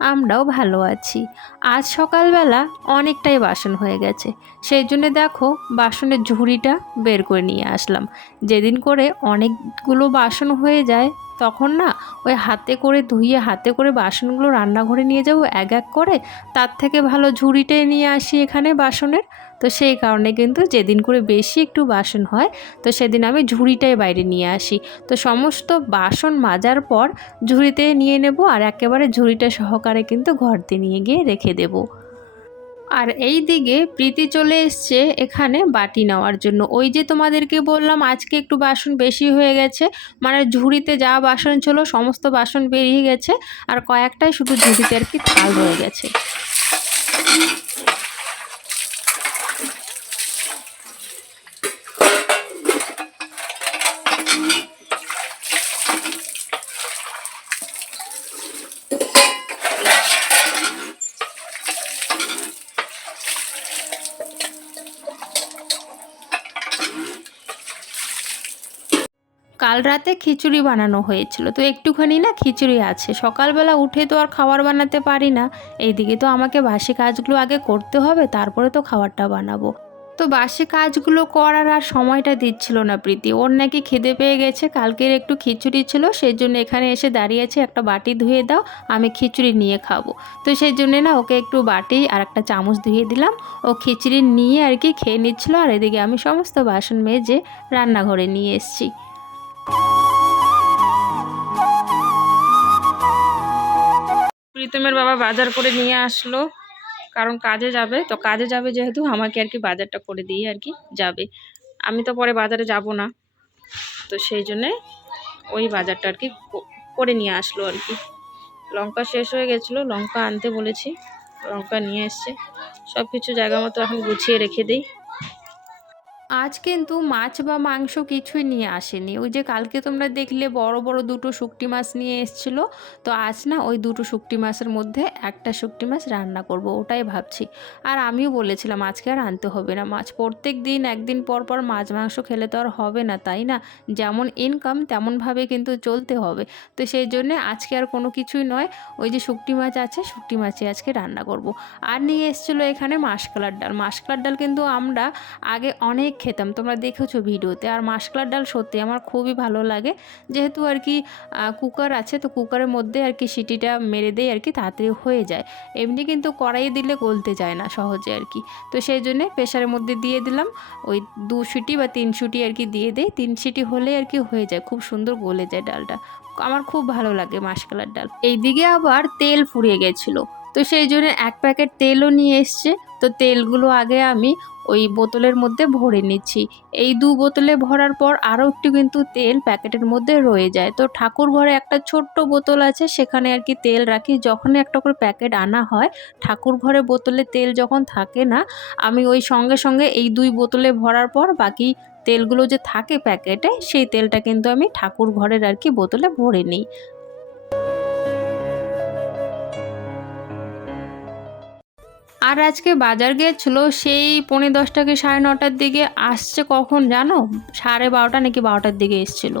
আমরাও ভালো আছি। আজ সকালবেলা অনেকটাই বাসন হয়ে গেছে। সেই জন্য দেখো বাসনের ঝুড়িটা বের করে নিয়ে আসলাম। যেদিন করে অনেকগুলো বাসন হয়ে যায়, তখন না ওই হাতে করে ধুয়ে হাতে করে বাসনগুলো রান্নাঘরে নিয়ে যাব এক এক করে। তার থেকে ভালো ঝুড়িটাই নিয়ে আসি এখানে বাসনের। তো সেই কারণে কিন্তু যেদিন করে বেশি একটু বাসন হয়, তো সেদিন আমি ঝুড়িটাই বাইরে নিয়ে আসি। তো সমস্ত বাসন মাজার পর ঝুড়িতে নিয়ে নেব আর একেবারে ঝুড়িটা সহকারে কিন্তু ঘরতে নিয়ে গিয়ে রেখে দেবো। আর এই দিকে প্রীতি চলে এসছে এখানে বাটি নেওয়ার জন্য। ওই যে তোমাদেরকে বললাম, আজকে একটু বাসন বেশি হয়ে গেছে মানে ঝুড়িতে যা বাসন ছিল সমস্ত বাসন বেরিয়ে গেছে, আর কয়েকটাই শুধু ঝুড়িতে আর কি থাল রয়ে গেছে। কাল রাতে খিচুড়ি বানানো হয়েছিল, তো একটুখানি না খিচুড়ি আছে। সকালবেলা উঠে তো আর খাবার বানাতে পারি না। এইদিকে তো আমাকে বাসি কাজগুলো আগে করতে হবে, তারপরে তো খাবারটা বানাবো। তো বাসে কাজগুলো করার আর সময়টা দিচ্ছিল না প্রীতি। ওর নাকি খিদে পেয়ে গেছে, কালকের একটু খিচুড়ি ছিল সেই জন্য এখানে এসে দাঁড়িয়েছে একটা বাটি ধুয়ে দাও, আমি খিচুড়ি নিয়ে খাব। তো সেই জন্যে না, ওকে একটু বাটি আর একটা চামচ ধুয়ে দিলাম। ও খিচুড়ি নিয়ে আর কি খেয়ে নিচ্ছিল, আর এদিকে আমি সমস্ত বাসন মেজে রান্নাঘরে নিয়ে এসেছি। প্রীতমের বাবা বাজার করে নিয়ে আসলো। কারণ কাজে যাবে, তো কাজে যাবে যেহেতু আমাকে আর কি বাজারটা করে দিয়ে আর কি যাবে। আমি তো পরে বাজারে যাব না, তো সেই জন্যে ওই বাজারটা আর কি করে নিয়ে আসলো আর কি। লঙ্কা শেষ হয়ে গেছিল, লঙ্কা আনতে বলেছি, লঙ্কা নিয়ে এসছে। সব কিছু জায়গা মতো এখন গুছিয়ে রেখে দিই। আজ কিন্তু মাছ বা মাংস কিছুই নিয়ে আসেনি। ওই যে কালকে তোমরা দেখলে বড় বড় দুটো শুকটি মাছ নিয়ে এসছিল। তো আজ না ওই দুটো শুকটি মাছের মধ্যে একটা শুকটি মাছ রান্না করব, ওটাই ভাবছি। আর আমিও বলেছিলাম, আজকে আর আনতে হবে না মাছ। প্রত্যেক দিন, একদিন পর পর মাছ, মাংস খেলে তো আর হবে না, তাই না? যেমন ইনকাম তেমনভাবে কিন্তু চলতে হবে। তো সেই জন্যে আজকে আর কোনো কিছুই নয়, ওই যে শুকটি মাছ আছে, শুকটি মাছই আজকে রান্না করব। আর নিয়ে এসেছিল এখানে মাসকালার ডাল। মাসকালার ডাল কিন্তু আমরা আগে অনেক খেতাম। তোমরা দেখেছ ভিডিওতে। আর মাসকালার ডাল সত্যি আমার খুবই ভালো লাগে। যেহেতু আর কি কুকার আছে, তো কুকারের মধ্যে আর কি সিটিটা মেরে দেয় আর কি, তাড়াতাড়ি হয়ে যায়। এমনি কিন্তু কড়াইয়ে দিলে গলতে যায় না সহজে আর কি। তো সেই জন্যে প্রেশারের মধ্যে দিয়ে দিলাম। ওই দু সিটি বা তিন সিটি আর কি দিয়ে দেয় তিন সিটি হলে আর কি হয়ে যায়। খুব সুন্দর গলে যায় ডালটা। আমার খুব ভালো লাগে মাসকালার ডাল। এইদিকে আবার তেল ফুরিয়ে গেছিল। তো সেই জন্য এক প্যাকেট তেলও নিয়ে এসছে। তো তেলগুলো আগে আমি ওই বোতলের মধ্যে ভরে নিচ্ছি। এই দু বোতলে ভরার পর আরও একটু কিন্তু তেল প্যাকেটের মধ্যে রয়ে যায়। তো ঠাকুর ঘরে একটা ছোট্ট বোতল আছে, সেখানে আর কি তেল রাখি। যখনই একটা করে প্যাকেট আনা হয়, ঠাকুর ঘরে বোতলে তেল যখন থাকে না, আমি ওই সঙ্গে সঙ্গে এই দুই বোতলে ভরার পর বাকি তেলগুলো যে থাকে প্যাকেটে, সেই তেলটা কিন্তু আমি ঠাকুর ঘরের আর কি বোতলে ভরে নিই। আর আজকে বাজার গিয়েছিল সেই পৌনে দশটা কি সাড়ে নটার দিকে আসছে কখন জানো? সাড়ে বারোটা নাকি বারোটার দিকে এসছিল।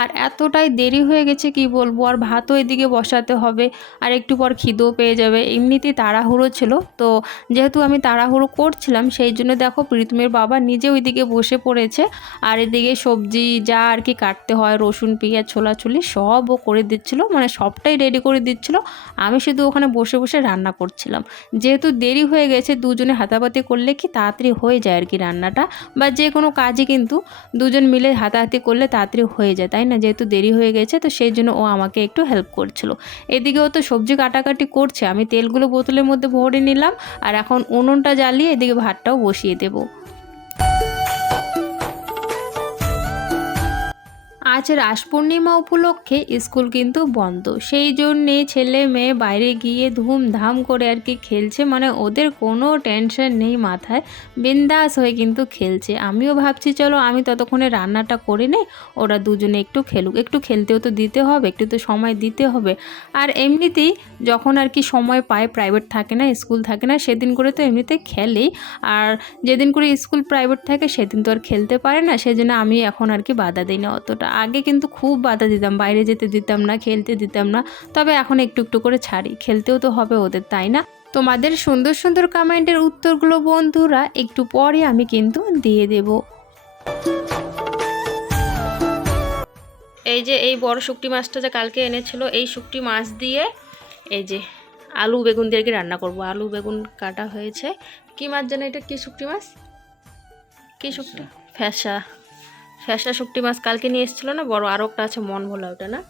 আর এতটাই দেরি হয়ে গেছে কি বলব? আর ভাতও এদিকে বসাতে হবে। আর একটু পর খিদেও পেয়ে যাবে। এমনিতেই তাড়াহুড়ো ছিল। তো যেহেতু আমি তাড়াহুড়ো করছিলাম, সেই জন্য দেখো প্রীতমের বাবা নিজে ওইদিকে বসে পড়েছে। আর এদিকে সবজি যা আর কি কাটতে হয়, রসুন, পেঁয়াজ, ছোলাছুলি সব ও করে দিচ্ছিল। মানে সবটাই রেডি করে দিচ্ছিল। আমি শুধু ওখানে বসে বসে রান্না করছিলাম। যেহেতু দেরি হয়ে গেছে, দুজনে হাতাপাতি করলে কি তাড়াতাড়ি হয়ে যায় আর কি রান্নাটা? বা যে কোনো কাজই কিন্তু দুজন মিলে হাতাহাতি করলে তাড়াতাড়ি হয়ে যায়, তাই না? যেহেতু দেরি হয়ে গেছে, তো সেই জন্য ও আমাকে একটু হেল্প করছিল। এদিকে ও তো সবজি কাটাকাটি করছে, আমি তেলগুলো বোতলের মধ্যে ভরে নিলাম, আর এখন উনুনটা জ্বালিয়ে এদিকে ভাতটাও বসিয়ে দেবো। আজ রাস পূর্ণিমা উপলক্ষে স্কুল কিন্তু বন্ধ। সেই জন্যে ছেলে মেয়ে বাইরে গিয়ে ধুমধাম করে আর কি খেলছে। মানে ওদের কোনো টেনশন নেই মাথায়। বিন্দাস হয়ে কিন্তু খেলছে। আমিও ভাবছি, চলো আমি ততক্ষণে রান্নাটা করে নেই, ওরা দুজনে একটু খেলুক। একটু খেলতেও তো দিতে হবে, একটু তো সময় দিতে হবে। আর এমনিতেই যখন আর কি সময় পায় প্রাইভেট থাকে না, স্কুল থাকে না, সেদিন করে তো এমনিতে খেলেই। আর যেদিন করে স্কুল প্রাইভেট থাকে, সেদিন তো আর খেলতে পারে না। সেই জন্য আমি এখন আর কি বাধা দিই না অতটা। আগে কিন্তু খুব বাধা দিতাম বাইরে যেতে দিতাম না খেলতে দিতাম না। তবে এখন একটু একটু করে ছাড়ি খেলতেও তো হবে ওদের তাই না? তোমাদের সুন্দর সুন্দর কমেন্টের উত্তরগুলো বন্ধুরা একটু পরে আমি কিন্তু দিয়ে দেব। এই যে এই বড় শুকটি মাছটা যে কালকে এনেছিল এই শুকটি মাছ দিয়ে এই যে আলু বেগুন দিয়ে কি রান্না করব। আলু বেগুন কাটা হয়েছে। কি মাছ যেন এটা? কি শুকটি মাছ? কি শুকটি? ফ্যাসা। ফ্যাসা শুকটি মাছ কালকে নিয়ে এসেছিল না, বড় আরও একটা আছে মন ভোলা ওটা না?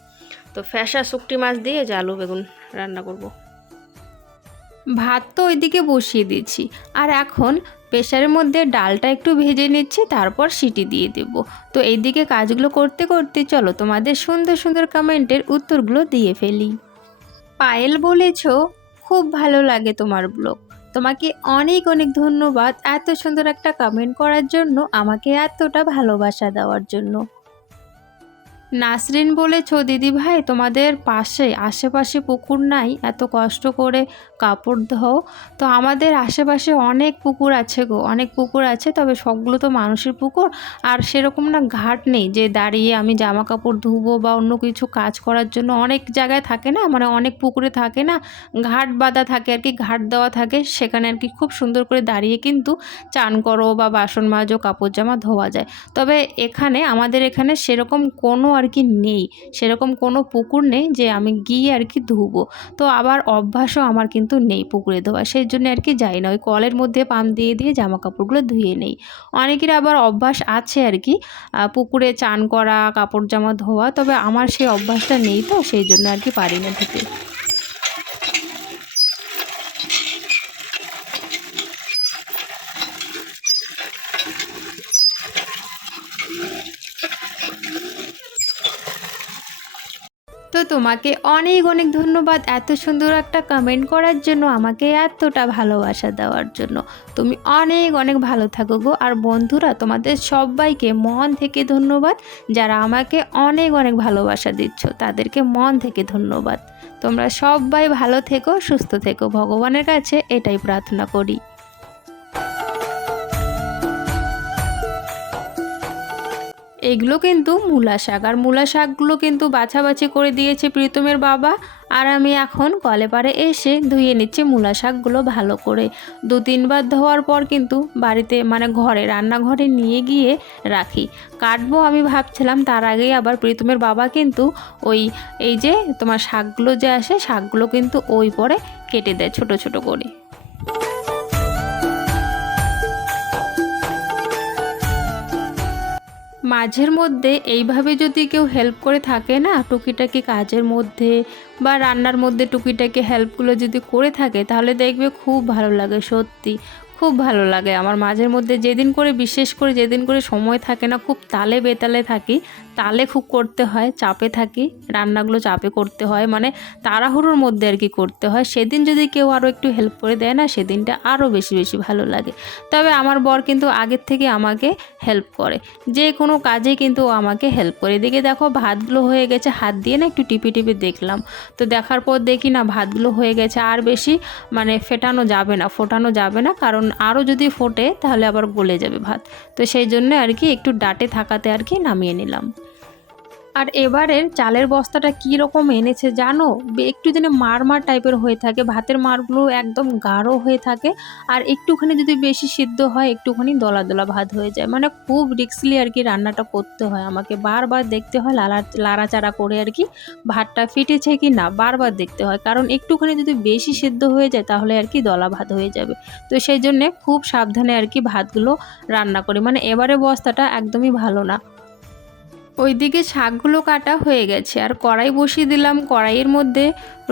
তো ফ্যাসা শুকটি মাছ দিয়ে যে আলু বেগুন রান্না করব। ভাত তো ওইদিকে বসিয়ে দিচ্ছি আর এখন প্রেশারের মধ্যে ডালটা একটু ভেজে নিচ্ছি, তারপর সিটি দিয়ে দেব। তো এইদিকে কাজগুলো করতে করতে চলো, তোমাদের সুন্দর সুন্দর কমেন্টের উত্তরগুলো দিয়ে ফেলি। পায়েল বলেছ, খুব ভালো লাগে তোমার ব্লগ। তোমাকে অনেক অনেক ধন্যবাদ এত সুন্দর একটা কমেন্ট করার জন্য, আমাকে এতটা ভালোবাসা দেওয়ার জন্য। নাসরিন বলেছ দিদি ভাই, তোমাদের পাশে, আশেপাশে পুকুর নাই, এত কষ্ট করে কাপড় ধোও। তো আমাদের আশেপাশে অনেক পুকুর আছে গো, অনেক পুকুর আছে, তবে সবগুলো তো মানুষের পুকুর, আর সেরকম না ঘাট নেই যে দাঁড়িয়ে আমি জামা কাপড় ধুবো বা অন্য কিছু কাজ করার জন্য। অনেক জায়গায় থাকে না মানে অনেক পুকুরে থাকে না, ঘাট বাঁধা থাকে আর কি, ঘাট দেওয়া থাকে, সেখানে আর কি খুব সুন্দর করে দাঁড়িয়ে কিন্তু চান করো বা বাসন মাজো, কাপড় জামা ধোয়া যায়। তবে এখানে, আমাদের এখানে সেরকম কোনো আর কি নেই। সেরকম কোনো পুকুর নেই যে আমি গিয়ে আর কি ধুবো। তো আবার অভ্যাসও আমার কিন্তু নেই পুকুরে ধোয়া সেই জন্য আর কি যাই না। ওই কলের মধ্যে পাম দিয়ে দিয়ে জামা কাপড়গুলো ধুয়ে নেই। অনেকের আবার অভ্যাস আছে আর কি পুকুরে চান করা, কাপড় জামা ধোয়া। তবে আমার সেই অভ্যাসটা নেই তো, সেই জন্য আর কি পারি না ধুতে। তোমাকে অনেক অনেক ধন্যবাদ এত সুন্দর একটা কমেন্ট করার জন্য, আমাকে এতটা ভালোবাসা দেওয়ার জন্য। তুমি অনেক অনেক ভালো থাকো গো। আর বন্ধুরা, তোমাদের সবাইকে মন থেকে ধন্যবাদ। যারা আমাকে অনেক অনেক ভালোবাসা দিচ্ছ, তাদেরকে মন থেকে ধন্যবাদ। তোমরা সবাই ভালো থেকো, সুস্থ থেকো। ভগবানের কাছে এটাই প্রার্থনা করি। এগুলো কিন্তু মূলা শাক। আর মূলা শাকগুলো কিন্তু বাছাবাছি করে দিয়েছে প্রীতমের বাবা। আর আমি এখন কলে পারে এসে ধুয়ে নিচ্ছি মূলা শাকগুলো ভালো করে। দু তিনবার ধোয়ার পর কিন্তু বাড়িতে মানে ঘরে, রান্নাঘরে নিয়ে গিয়ে রাখি। কাটবো আমি ভাবছিলাম, তার আগেই আবার প্রীতমের বাবা কিন্তু ওই, এই যে তোমার শাকগুলো যে আসে, শাকগুলো কিন্তু ওই পরে কেটে দেয় ছোট ছোট করে। মাঝের মধ্যে এইভাবে যদি কেউ হেল্প করে থাকে না, টুকিটাকি কাজের মধ্যে বা রান্নার মধ্যে টুকিটাকি হেল্পগুলো যদি করে থাকে, তাহলে দেখবে খুব ভালো লাগে সত্যি। খুব ভালো লাগে। আমার মাঝের মধ্যে যেদিন করে, বিশেষ করে যেদিন করে সময় থাকে না, খুব তালে বেতালে থাকি। তালে খুব করতে হয়, চাপে থাকি। রান্নাগুলো চাপে করতে হয় মানে তাড়াহুড়োর মধ্যে আর কি করতে হয়। সেদিন যদি কেউ আরও একটু হেল্প করে দেয় না, সেদিনটা আরও বেশি বেশি ভালো লাগে। তবে আমার বর কিন্তু আগের থেকে আমাকে হেল্প করে। যে কোনো কাজে কিন্তু ও আমাকে হেল্প করে। এদিকে দেখো, ভাতগুলো হয়ে গেছে, হাত দিয়ে না একটু টিপি টিপি দেখলাম। তো দেখার পর দেখি না, ভাতগুলো হয়ে গেছে। আর বেশি মানে ফেটানো যাবে না, ফোটানো যাবে না। কারণ আরও যদি ফোটে তাহলে আবার গলে যাবে ভাত। তো সেই জন্য আর কি একটু ডাটে থাকাতে আর কি নামিয়ে নিলাম। আর এবারের চালের বস্তাটা কী রকম এনেছে জানো? একটু যেন মার মার টাইপের হয়ে থাকে, ভাতের মারগুলো একদম গাঢ় হয়ে থাকে আর একটুখানি যদি বেশি সিদ্ধ হয়, একটুখানি দলা দলা ভাত হয়ে যায়। মানে খুব রিক্সলি আর কি রান্নাটা করতে হয় আমাকে। বারবার দেখতে হয় লালা লাড়াচাড়া করে আর কি ভাতটা ফিটেছে কি না, বারবার দেখতে হয়। কারণ একটুখানি যদি বেশি সিদ্ধ হয়ে যায়, তাহলে আর কি দলা ভাত হয়ে যাবে। তো সেই জন্যে খুব সাবধানে আর কি ভাতগুলো রান্না করি। মানে এবারে বস্তাটা একদমই ভালো না। ওইদিকে শাকগুলো কাটা হয়ে গেছে। আর কড়াই বসিয়ে দিলাম, কড়াইয়ের মধ্যে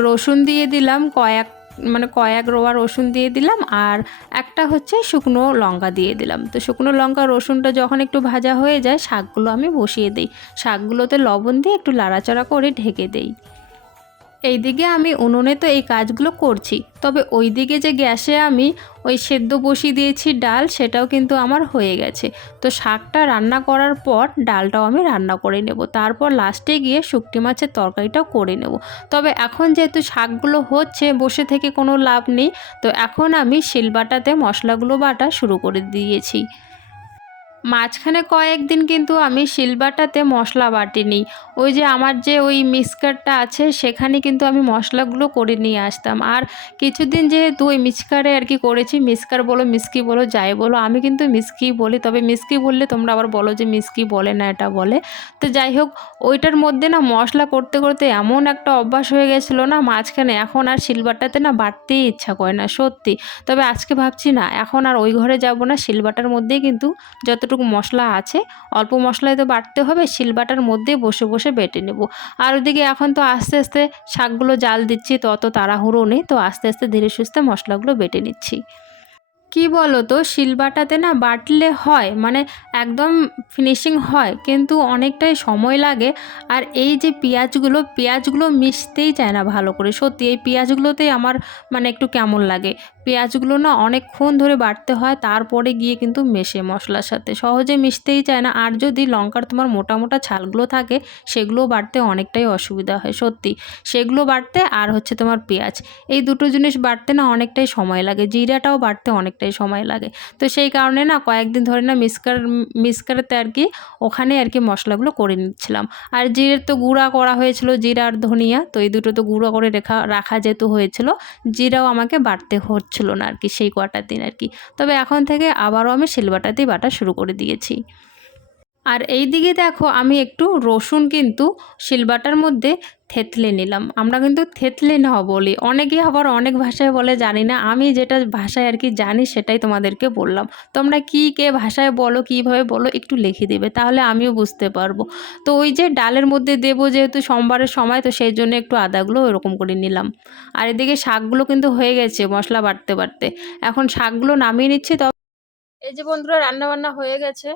রসুন দিয়ে দিলাম, কয়েক মানে কয়েক রোয়া রসুন দিয়ে দিলাম আর একটা হচ্ছে শুকনো লঙ্কা দিয়ে দিলাম। তো শুকনো লঙ্কা, রসুনটা যখন একটু ভাজা হয়ে যায়, শাকগুলো আমি বসিয়ে দিই। শাকগুলোতে লবণ দিয়ে একটু লাড়াচাড়া করে ঢেকে দেই। এইদিকে আমি উনুনে তো এই কাজগুলো করছি, তবে ওই দিকে যে গ্যাসে আমি ওই সেদ্ধ বসিয়ে দিয়েছি ডাল সেটাও কিন্তু আমার হয়ে গেছে। তো শাকটা রান্না করার পর ডালটাও আমি রান্না করে নেব, তারপর লাস্টে গিয়ে শুকটি মাছের তরকারিটাও করে নেব। তবে এখন যেহেতু শাকগুলো হচ্ছে, বসে থেকে কোনো লাভ নেই, তো এখন আমি শিলবাটাতে মশলাগুলো বাটা শুরু করে দিয়েছি। মাঝখানে কয়েকদিন কিন্তু আমি শিলবাটাতে মশলা বাটিনি। ওই যে আমার যে ওই মিক্সকারটা আছে, সেখানে কিন্তু আমি মশলাগুলো করে নিয়ে আসতাম। আর কিছুদিন যেহেতু ওই মিক্সকারে আর কি করেছি, মিক্সকার বলো, মিস্কি বলো, যাই বলো, আমি কিন্তু মিস্কি বলি। তবে মিস্কি বললে তোমরা আবার বলো যে মিস্কি বলে না, এটা বলে। তো যাই হোক, ওইটার মধ্যে না মশলা করতে করতে এমন একটা অভ্যাস হয়ে গেছিল না, মাঝখানে এখন আর শিলবাটাতে না বাটতেই ইচ্ছা করে না, সত্যি। তবে আজকে ভাবছি না, এখন আর ওই ঘরে যাব না শিলবাটার মধ্যেই কিন্তু যতটুকু মশলা আছে, অল্প মশলায় তো বাটতে হবে শিলবাটার মধ্যে বসে বসে বেটে নেব। আর ওদিকে এখন তো আস্তে আস্তে শাকগুলো জাল দিচ্ছি, তো অত তাড়াহুড়ো নেই, তো আস্তে আস্তে ধীরে সুস্থে মশলাগুলো বেটে নিচ্ছি। কি বলো তো শিলবাটাতে না বাটলে হয় মানে একদম ফিনিশিং হয়, কিন্তু অনেকটাই সময় লাগে। আর এই যে পেঁয়াজগুলো পেঁয়াজগুলো মিশতেই চায় না ভালো করে। সত্যি, এই পেঁয়াজগুলোতেই আমার মানে একটু কেমন লাগে। পেঁয়াজগুলো না অনেকক্ষণ ধরে বাটতে হয়, তারপরে গিয়ে কিন্তু মেশে মশলার সাথে। সহজে মিশতেই চায় না। আর যদি লঙ্কার তোমার মোটা মোটা ছালগুলো থাকে, সেগুলো বাটতে অনেকটাই অসুবিধা হয়, সত্যি। সেগুলো বাটতে আর হচ্ছে তোমার পেঁয়াজ। এই দুটো জিনিস বাটতে না অনেকটাই সময় লাগে। জিরাটাও বাটতে অনেকটাই সময় লাগে। তো সেই কারণে না কয়েকদিন ধরে না মিসকার মিসকারেতে আর কি ওখানে আর কি মশলাগুলো করে নিচ্ছিলাম। আর জিরের তো গুঁড়া করা হয়েছিল, জিরা আর ধনিয়া। তো এই দুটো তো গুঁড়ো করে রেখা, রাখা যেহেতু হয়েছিল, জিরাও আমাকে বাটতে হচ্ছিল না আর কি, সেই কটার দিন আর কি। তবে এখন থেকে আবারও আমি শিলবাটাতেই বাটা শুরু করে দিয়েছি। আর এই দিকে দেখো আমি একটু রসুন কিন্তু শিলবাটার মধ্যে থেতলে নিলাম। আমরা কিন্তু থেতলে নেওয়া বলি। অনেকে আবার অনেক ভাষায় বলে, জানি না, আমি যেটা ভাষায় আর কি জানি সেটাই তোমাদেরকে বললাম। তোমরা কী কে ভাষায় বলো, কীভাবে বলো, একটু লিখে দেবে, তাহলে আমিও বুঝতে পারব। তো ওই যে ডালের মধ্যে দেবো যেহেতু সোমবারের সময়, তো সেই জন্য একটু আদাগুলো ওরকম করে নিলাম। আর এদিকে শাকগুলো কিন্তু হয়ে গেছে মশলা বাড়তে বাড়তে। এখন শাকগুলো নামিয়ে নিচ্ছি, তবে এই যে বন্ধুরা রান্না বান্না হয়ে গেছে।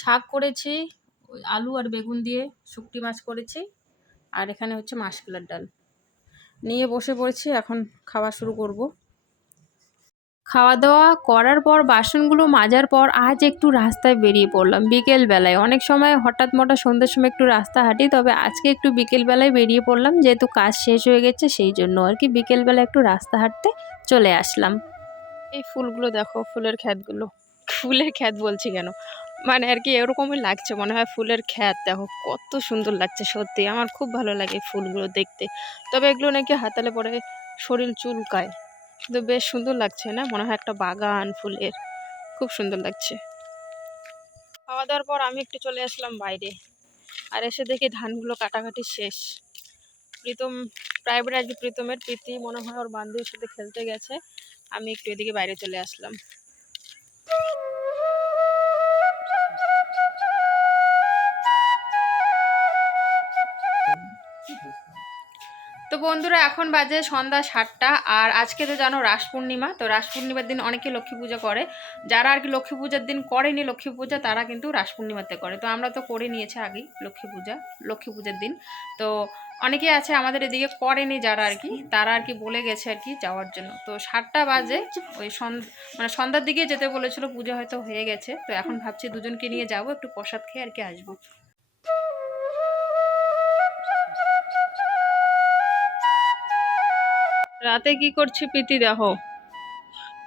শাক করেছি আলু আর বেগুন দিয়ে শুকটি মাছ করেছি, আর এখানে হচ্ছে মাসকালার ডাল। নিয়ে বসে পড়েছি, এখন খাওয়া শুরু করব। খাওয়া দাওয়া করার পর, বাসনগুলো মাজার পর আজ একটু রাস্তায় বেরিয়ে পড়লাম বিকেল বেলায় অনেক সময় হঠাৎ মটা সন্ধ্যের সময় একটু রাস্তা হাঁটি, তবে আজকে একটু বিকেল বেলায় বেরিয়ে পড়লাম, যেহেতু কাজ শেষ হয়ে গেছে, সেই জন্য আর কি বিকেলবেলা একটু রাস্তা হাঁটতে চলে আসলাম। এই ফুলগুলো দেখো, ফুলের খ্যাতগুলো। ফুলের খ্যাত বলছি কেন? মানে আর কি এরকমই লাগছে, মনে হয় ফুলের খ্যাত দেখো কত সুন্দর লাগছে সত্যি, আমার খুব ভালো লাগে ফুলগুলো দেখতে। তবে এগুলো নাকি হাতালে পরে শরীর চুলকায়। কিন্তু বেশ সুন্দর লাগছে, না? মনে হয় একটা বাগান ফুলের। খুব সুন্দর লাগছে। খাওয়া দাওয়ার পর আমি একটু চলে আসলাম বাইরে। আর এসে দেখি ধানগুলো কাটাকাটি শেষ। প্রীতম প্রাইভেট আজকে প্রীতমের প্রীতি মনে হয় ওর বান্ধবীর সাথে খেলতে গেছে। আমি একটু এদিকে বাইরে চলে আসলাম। বন্ধুরা, এখন বাজে সন্ধ্যা সাতটা আর আজকে তো জানো রাস পূর্ণিমা, তো রাস পূর্ণিমার দিন অনেকে লক্ষ্মী পূজা করে। যারা আর কি লক্ষ্মী পূজার দিন করেনি লক্ষ্মী পূজা, তারা কিন্তু রাস পূর্ণিমাতে করে। তো আমরা তো করে নিয়েছি আগেই লক্ষ্মী পূজা, লক্ষ্মী পূজার দিন। তো অনেকে আছে আমাদের এদিকে করেনি যারা আর কি, তারা আর কি বলে গেছে আর কি যাওয়ার জন্য। তো সাতটা বাজে, ওই সন্ধ্যা মানে সন্ধ্যার দিকে যেতে বলেছিল, পুজো হয়তো হয়ে গেছে। তো এখন ভাবছি দুজনকে নিয়ে যাব, একটু প্রসাদ খেয়ে আর কি আসব। রাতে কি করছি প্রীতি দেখো।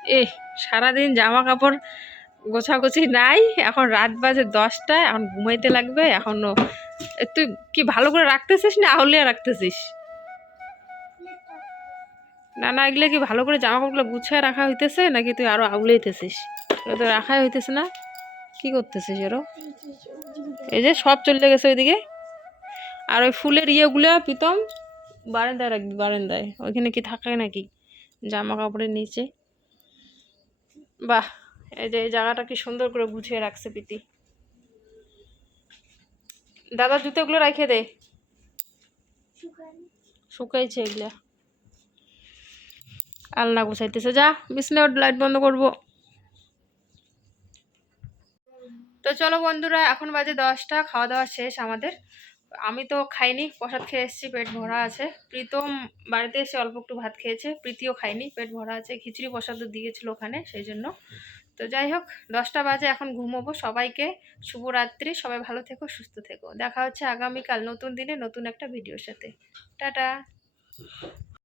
এ সারাদিন জামা কাপড় গোছাগুছি নাই এখন রাত বাজে দশটায় এখন ঘুমাইতে লাগবে এখনও। এ, তুই কি ভালো করে রাখতেছিস না আউলিয়া রাখতেছিস? না না এগুলো কি ভালো করে জামা কাপড়গুলো গুছিয়ে রাখা হইতেছে নাকি তুই আরও আউলাইতেছিস এগুলো তো রাখাই হইতেছে না। কি করতেছিস এরো? এই যে সব চলে গেছে ওইদিকে। আর ওই ফুলের ইয়েগুলো প্রীতম বারান্দায় রাখবি, বারান্দায়। ওইখানে কি থাকে নাকি? জামা কাপড়ের নিচে। বাহ, এই যে এই জায়গাটা কি সুন্দর করে গুছিয়ে রাখছে প্রীতি। দাদা, জুতোগুলো রেখে দে। শুকাইছে এগুলা। আলনা গুছাইতেছে। যা, বিছনে লাইট বন্ধ করব। তো চলো বন্ধুরা, এখন বাজে দশটা, খাওয়া দাওয়া শেষ আমাদের। আমি তো খাইনি, প্রসাদ খেয়ে এসেছি, পেট ভরা আছে। প্রীতম বাড়িতে এসে অল্প একটু ভাত খেয়েছে, প্রীতিও খাইনি পেট ভরা আছে। খিচুড়ি প্রসাদও দিয়েছিল ওখানে, সেই জন্য। তো যাই হোক, দশটা বাজে, এখন ঘুমোবো। সবাইকে শুভরাত্রি, সবাই ভালো থেকো, সুস্থ থেকো। দেখা হচ্ছে আগামীকাল নতুন দিনে নতুন একটা ভিডিওর সাথে। টাটা!